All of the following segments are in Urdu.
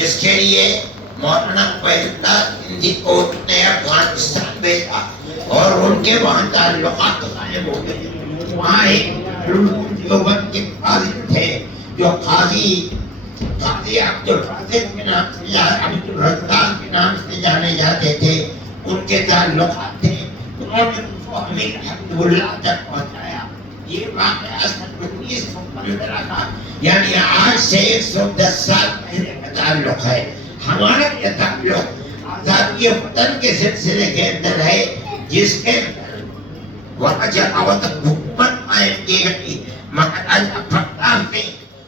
جس کے لیے مولانا عبیداللہ سندھی کو نے افغانستان بھیجا اور ان کے وہاں تعلقات قائم ہو گئے. وہاں ایک دیوبند کے قاضی تھے جو قاضی عبدالرازق کے نام سے عبدالرزاق کے نام سے جانے جاتے تھے. ان کے تعلقات تھے. انہوں نے ان کو امیر حبیب اللہ تک پہنچایا. یہ واقعہ 1915 کا یعنی آج سے 110 سال پہلے کا تعلق ہے. ہمارا یہ تعلق آزادی وطن کے سلسلے کے اندر ہے جس کے وہاں جماعت حکومت قائم کی گئی مہاراجا پرتاپ نے.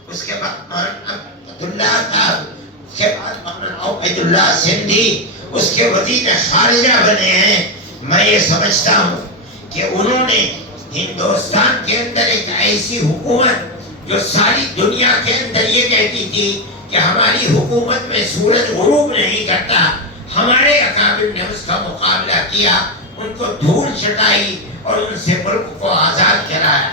اس کے بعد مولانا عبداللہ صاحب, اس کے بعد مولانا عبیداللہ سندھی اس کے وزیر خارجہ بنے ہیں. میں یہ سمجھتا ہوں کہ انہوں نے ہندوستان کے اندر ایک ایسی حکومت جو ساری دنیا کے اندر یہ کہتی تھی کہ ہماری حکومت میں سورج غروب نہیں کرتا, ہمارے اکابر نے اس کا مقابلہ کیا, ان کو دھول چٹائی اور ان سے ملک کو آزاد کرایا.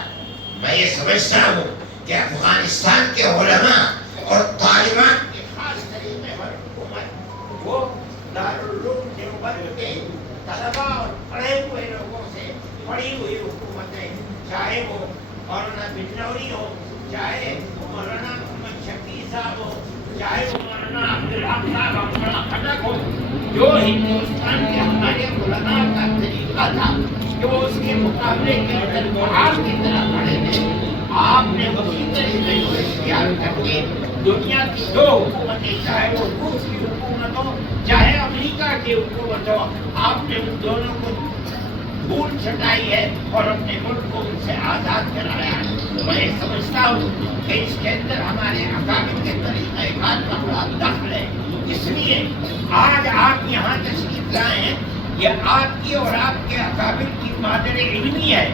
میں یہ سمجھتا ہوں کہ افغانستان کے علماء اور طالبان کے خاص طریقے پر حکومت وہ دارالعلوم دیوبند کے طلبا اور پڑھے ہوئے لوگوں سے پڑھی ہوئی حکومتیں, چاہے وہ مولانا بجنوری ہو, چاہے مولانا محمد شفیع صاحب ہو, چاہے وہ مولانا عبدالحق صاحب مولانا خٹک ہو, جو ہندوستان کے ہمارے علماء کا طریقہ تھا جو اس کے مقابلے کے اندر محاذ کی طرح پڑھے تھے, آپ نے اسی طریقے کو اختیار کر کے دنیا کی دو حکومتیں, چاہے وہ روس کی حکومت ہو چاہے امریکہ کی حکومت ہو, آپ نے ان دونوں کو دھول چٹائی ہے اور اپنے ملک کو ان سے آزاد کرایا. میں سمجھتا ہوں کہ اس کے اندر ہمارے اکابر کے طریقہ کار کا بڑا دخل ہے. اس لیے آج آپ یہاں تشریف لائے ہیں, یہ آپ کی اور آپ کے اکابر کی مادر علمی ہے.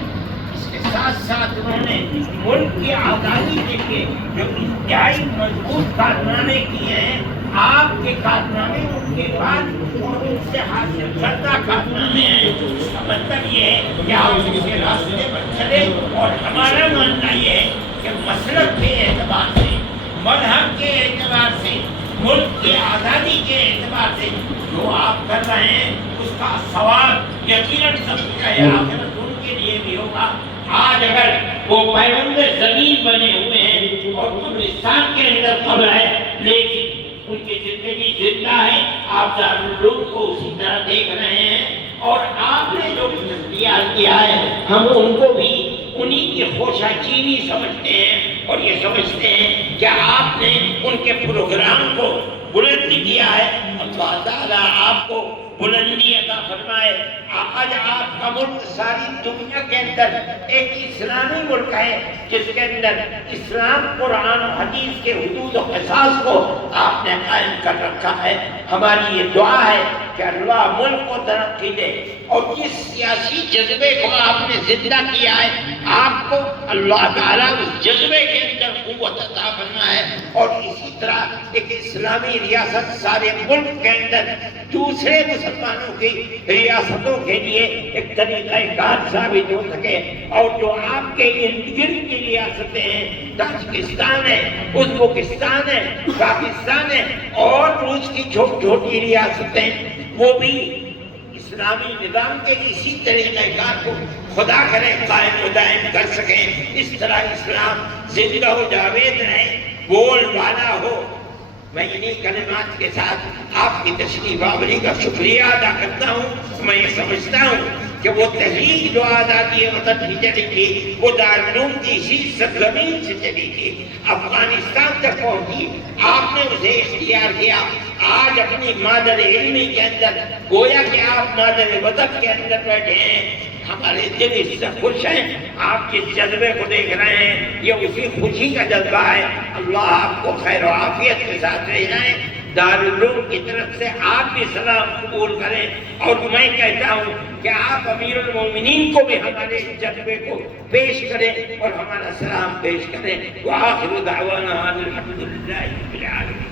اس کے ساتھ ساتھ انہوں نے ملک کی آزادی کے لیے جو انتہائی مضبوط کارنامے کیے ہیں, آپ کے کارنامے ان کے بعد اور ان سے حاصل کردہ کارنامے ہیں. اس کا مطلب یہ ہے کہ آپ ان کے راستے پر چلے, اور ہمارا ماننا یہ ہے کہ مسلک کے اعتبار سے, مذہب کے اعتبار سے, ملک کی آزادی کے اعتبار سے جو آپ کر رہے ہیں اس کا ثواب یقیناً سب کا آخرت ان کے لیے بھی ہوگا. آج اگر وہ پیغمبر زمین بنے ہوئے ہیں اور قبرستان کے اندر قبر ہے لیکن ان کی زندگی زندہ ہے, آپ دارالعلوم کو اسی طرح دیکھ رہے ہیں, اور آپ نے جو اختیار کیا ہے ہم ان کو بھی انہی کی خوشا چینی سمجھتے ہیں, اور یہ سمجھتے ہیں کہ آپ نے ان کے پروگرام کو بلند کیا ہے. اللہ تعالیٰ آپ کو بلندی عطا فرمائے. آج آپ کا ملک ساری دنیا کے اندر ایک اسلامی ملک ہے جس کے اندر اسلام قرآن و حدیث کے حدود و قصاص کو آپ نے قائم کر رکھا ہے. ہماری یہ دعا ہے کہ اللہ ملک کو ترقی دے, اور جس سیاسی جذبے کو آپ نے زندہ کیا ہے آپ کو اللہ تعالیٰ اس جذبے کے اندر قوت عطا فرمائے, اور اسی طرح ایک اسلامی ریاست سارے ملک کے اندر دوسرے مسلمانوں کی ریاستوں کے لیے ایک طریقہ کار ثابت ہو سکے. اور جو آپ کے ارد گرد کی ریاستیں ہیں, تاجکستان ہے, ازبکستان ہے, پاکستان ہے, اور روس کی چھوٹی چھوٹی ریاستیں, وہ بھی اسلامی نظام کے اسی طریقہ کار کو خدا کرے قائم و دائم کر سکیں. اس طرح اسلام زندہ و جاوید رہے, بول بالا ہو. میں انہی کلمات کے ساتھ آپ کی تشریف آوری کا شکریہ ادا کرتا ہوں. میں یہ سمجھتا ہوں کہ وہ تحریک جو آزادی وطن کی چلی تھی وہ دارالعلوم کی اسی سرزمین سے چلی تھی, افغانستان تک پہنچی, آپ نے اسے اختیار کیا. آج اپنی مادر علمی کے اندر گویا کہ آپ مادر وطن کے اندر بیٹھے ہیں. ہمارے دل اس سے خوش ہیں, آپ جس جذبے کو دیکھ رہے ہیں یہ اسی خوشی کا جذبہ ہے. اللہ آپ کو خیر و عافیت کے ساتھ لے جائیں. دارالعلوم کی طرف سے آپ بھی سلام قبول کریں, اور میں کہتا ہوں کہ آپ امیر المومنین کو بھی ہمارے جذبے کو پیش کریں اور ہمارا سلام پیش کریں. وآخر دعوانا الحمدللہ رب العالمین.